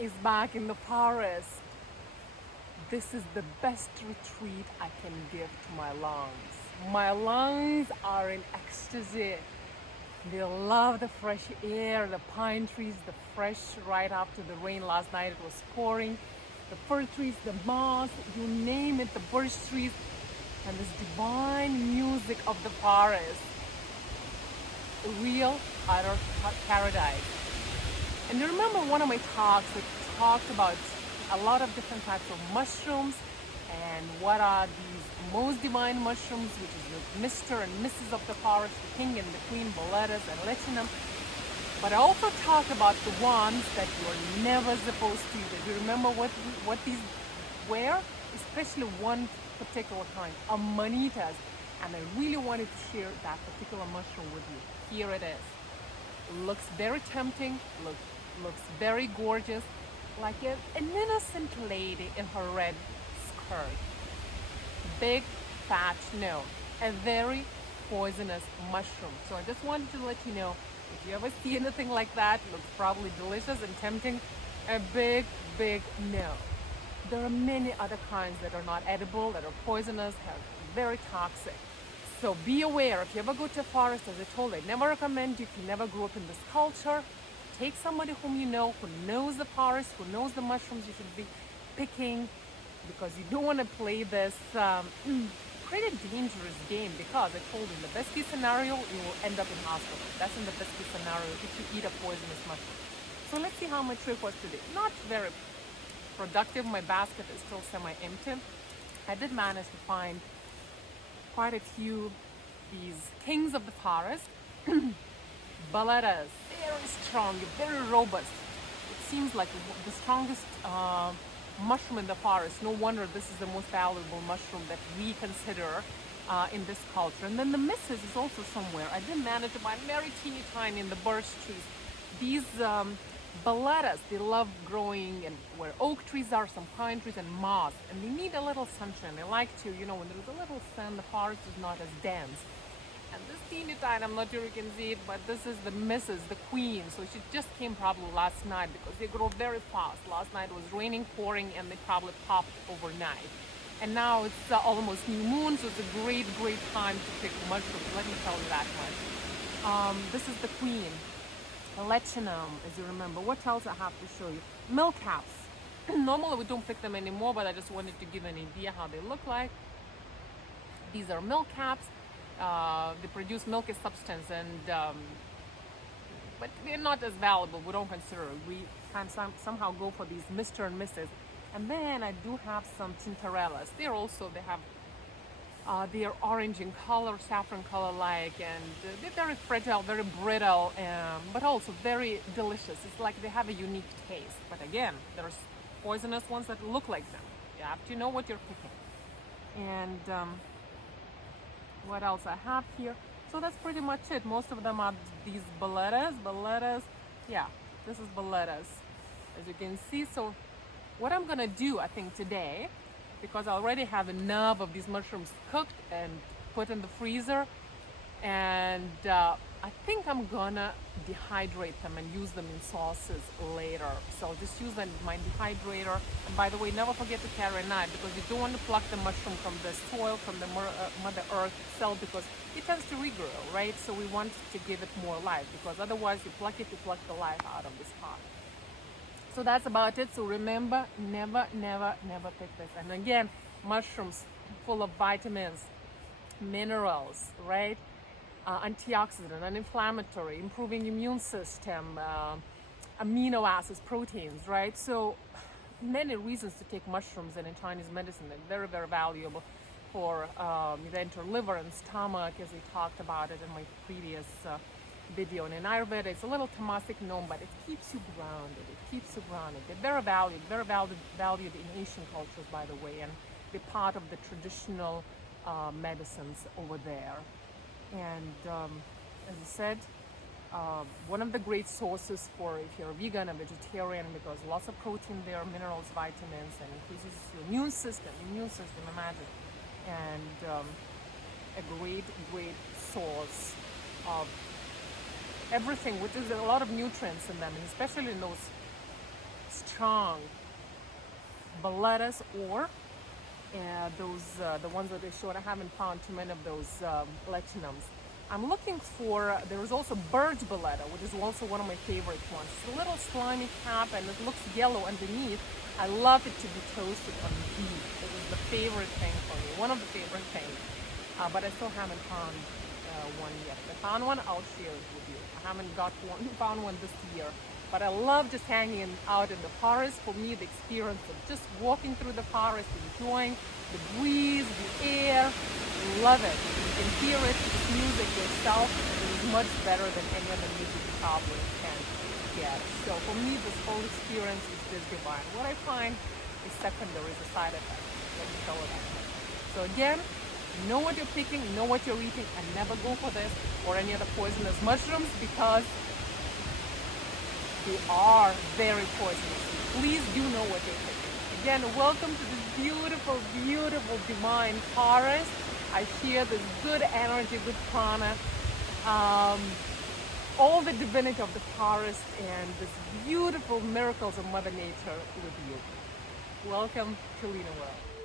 is back in the forest. This is the best retreat I can give to my lungs. My lungs are in ecstasy. They love the fresh air, the pine trees, the fresh right after the rain. Last night it was pouring. The fir trees, the moss, you name it, the birch trees, and this divine music of the forest. A real utter paradise. And you remember one of my talks that talked about a lot of different types of mushrooms and what are these most divine mushrooms, which is the Mr. and Mrs. of the forest, the king and the queen, boletus and lechinum. But I also talked about the ones that you're never supposed to eat. Do you remember what these were? Especially one particular kind, amanitas. And I really wanted to share that particular mushroom with you. Here it is. Looks very tempting, looks very gorgeous, like an innocent lady in her red skirt. Big, fat nose, a very poisonous mushroom. So I just wanted to let you know, if you ever see anything like that, looks probably delicious and tempting, a big, big no. There are many other kinds that are not edible, that are poisonous, very toxic. So be aware, if you ever go to a forest, as I told you, I never recommend you if you never grew up in this culture. Take somebody whom you know, who knows the forest, who knows the mushrooms you should be picking, because you don't want to play this pretty dangerous game, because I told you, in the best case scenario, you will end up in hospital. That's in the best case scenario if you eat a poisonous mushroom. So let's see how my trip was today. Not very productive. My basket is still semi-empty. I did manage to find quite a few these kings of the forest. Boletus, very strong, very robust. It seems like the strongest mushroom in the forest. No wonder this is the most valuable mushroom that we consider in this culture. And then the missus is also somewhere. I did manage to find very teeny tiny in the birch trees. These boletus, they love growing and where oak trees are, some pine trees and moss. And they need a little sunshine. They like to, when there's a little sun, the forest is not as dense. And this teeny tiny, I'm not sure you can see it, but this is the missus, the queen. So she just came probably last night because they grow very fast. Last night it was raining, pouring, and they probably popped overnight. And now it's almost new moon, so it's a great, great time to pick mushrooms. Let me tell you that much. This is the queen, lechinum, as you remember. What else I have to show you? Milk caps. Normally we don't pick them anymore, but I just wanted to give an idea how they look like. These are milk caps. They produce milky substance, and but they're not as valuable. We don't consider it. We can somehow go for these Mr. and Mrs. And then I do have some tintarellas. They are orange in color, saffron color like, and they're very fragile, very brittle, but also very delicious. It's like they have a unique taste. But again, there's poisonous ones that look like them. You have to know what you're picking. And what else I have here? So that's pretty much it. Most of them are these boletus. Yeah, this is boletus, as you can see. So what I'm gonna do, I think today, because I already have enough of these mushrooms cooked and put in the freezer, and I think I'm gonna dehydrate them and use them in sauces later. So I'll just use them in my dehydrator. And by the way, never forget to carry a knife, because you don't want to pluck the mushroom from the soil, from the Mother Earth itself, because it tends to regrow, right? So we want to give it more life, because otherwise you pluck the life out of this pot. So that's about it. So remember, never pick this. And again, mushrooms full of vitamins, minerals, right? Antioxidant, anti-inflammatory, improving immune system, amino acids, proteins, right? So many reasons to take mushrooms, and in Chinese medicine they're very, very valuable for the entire liver and stomach, as we talked about it in my previous video. And in Ayurveda, it's a little tamasic known, but it keeps you grounded. They're very valued in Asian cultures, by the way, and they're part of the traditional medicines over there. And as I said, one of the great sources for if you're a vegan or vegetarian, because lots of protein there, minerals, vitamins, and increases your immune system, imagine. And a great source of everything, which is a lot of nutrients in them, and especially in those strong balletas or the ones that they showed. I haven't found too many of those latinums. I'm looking for, there is also birch balleta, which is also one of my favorite ones. It's a little slimy cap and it looks yellow underneath. I love it to be toasted on beef. It was the favorite thing for me, one of the favorite things. But I still haven't found one yet. If I found one, I'll share it with you. I haven't found one this year. But I love just hanging out in the forest. For me, the experience of just walking through the forest, enjoying the breeze, the air, love it. You can hear it, the music yourself. It is much better than any other music you probably can get. So for me, this whole experience is just divine. What I find is secondary, is a side effect. Let me tell you that. So again, know what you're picking, know what you're eating, and never go for this or any other poisonous mushrooms because they are very poisonous. Please do know what you're picking. Again, welcome to this beautiful, beautiful divine forest. I share this good energy, good prana, all the divinity of the forest and this beautiful miracles of Mother Nature with you. Welcome to Lena World.